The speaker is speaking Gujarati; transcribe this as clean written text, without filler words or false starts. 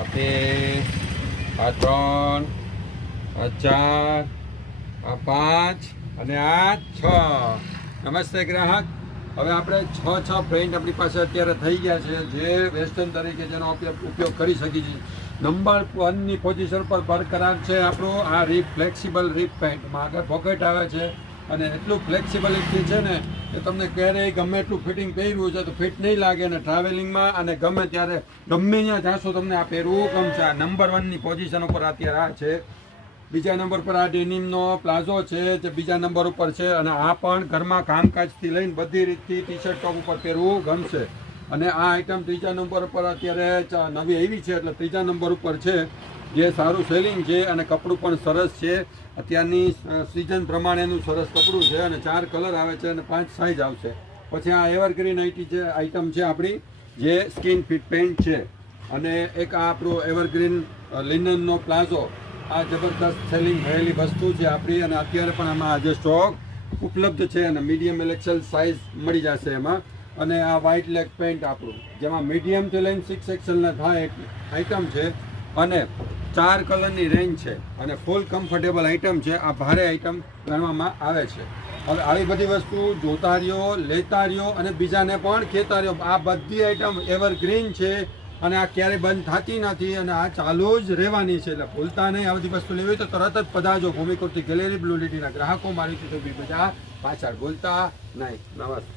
આ 2, આ 3, આ 4, આ 5 અને આ 6. નમસ્તે ગ્રાહક. હવે આપણે 6 પેન્ટ આપણી પાસે અત્યારે થઈ ગયા છે, જે વેસ્ટર્ન તરીકે જેનો ઉપયોગ કરી શકીએ છીએ. નંબર 1ની પોઝિશન પર બરકરાર છે આપણું આ ફ્લેક્સિબલ રીપ પેન્ટમાં. આગળ પોકેટ આવે છે અને એટલું ફ્લેક્સિબિલિટી છે ને કે તમને ક્યારેય ગમે એટલું ફિટિંગ પહેરવું છે તો ફિટ નહીં લાગે, અને ટ્રાવેલિંગમાં અને ગમે ત્યારે ગમે ત્યાં જાશો તમને આ પહેરવું ગમશે. આ નંબર 1ની પોઝિશન ઉપર અત્યારે આ છે. બીજા નંબર પર આ ડેનિમનો પ્લાઝો છે જે બીજા નંબર ઉપર છે, અને આ પણ ઘરમાં કામકાજથી લઈને બધી રીતથી ટી શર્ટ ટોપ ઉપર પહેરવું ગમશે. અને આ આઈટમ ત્રીજા નંબર ઉપર અત્યારે નવી આવી છે, એટલે ત્રીજા નંબર ઉપર છે, જે સારું સેલિંગ છે અને કપડું પણ સરસ છે. અત્યારની સિઝન પ્રમાણેનું સરસ કપડું છે અને 4 કલર આવે છે અને 5 સાઇઝ આવશે. પછી આ એવરગ્રીન આઈટમ છે આપણી, જે સ્કિન ફિટ પેન્ટ છે. અને એક આ આપણું એવરગ્રીન લિનનનો પ્લાઝો, આ જબરદસ્ત સેલિંગ થયેલી વસ્તુ છે આપણી, અને અત્યારે પણ આમાં આજે સ્ટોક ઉપલબ્ધ છે અને મીડિયમ એક્સેલ સાઇઝ મળી જશે એમાં. અને આ વ્હાઇટ લેગ પેન્ટ આપણું, જેમાં મીડિયમથી લઈને 6 એક્સેલના થાય આઈટમ છે, અને 4 કલરની રેન્જ છે અને ફૂલ કમ્ફર્ટેબલ આઈટમ છે. આ ભારે આઈટમ ગણવામાં આવે છે. હવે આવી બધી વસ્તુ જોતા રહ્યો, લેતા રહ્યો અને બીજાને પણ કહેતા રહ્યો. આ બધી આઈટમ એવરગ્રીન છે અને આ ક્યારેય બંધ થતી નથી અને આ ચાલુ જ રહેવાની છે. એટલે ભૂલતા નહીં, આ બધી વસ્તુ લેવી તો તરત જ પધારજો. ભૂમિકુર્તી ગેલેરી બ્લુ લીટીના ગ્રાહકો મારી બજાર પાછળ ભૂલતા નહીં. નમસ્તે.